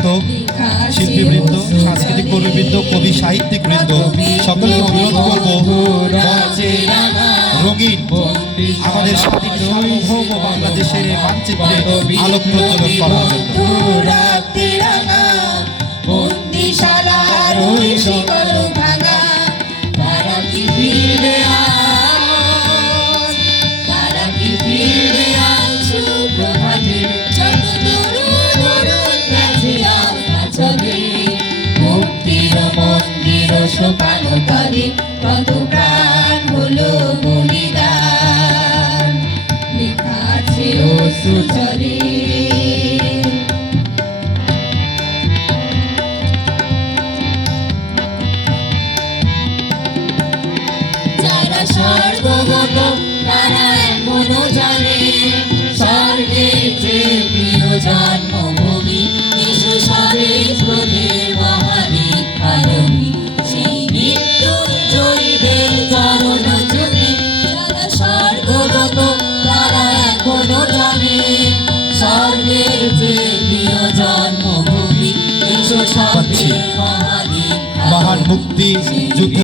আগত শিল্পীবৃন্দ, সাংস্কৃতিক কর্মীবৃন্দ, কবি সাহিত্যিকবৃন্দ সকলকে অনুরোধ করব মঞ্চে রঙিন আমাদের স্বাধীন সার্বভৌম বাংলাদেশের মানচিত্রে আলোক প্রজ্বলন করার জন্য কত প্রাণ হলো বলিদান, লেখা আছে অশ্রুজলে। যারা স্বর্গগত তারা এখনো জানে স্বর্গের যে প্রিয় জন্মভূমি, শিশু স্বদেশ বোধের মহাবিখ্যাতভূমি। সেই মৃত্যুঞ্জয়ীদের চরণ চুমি যারা স্বর্গগত তারা এখনো জানে স্বর্গের যে প্রিয় জন্মভূমি, শিশু স্বদেশ মহাবিখ্যাতভূমি। মহান মুক্তি যুদ্ধ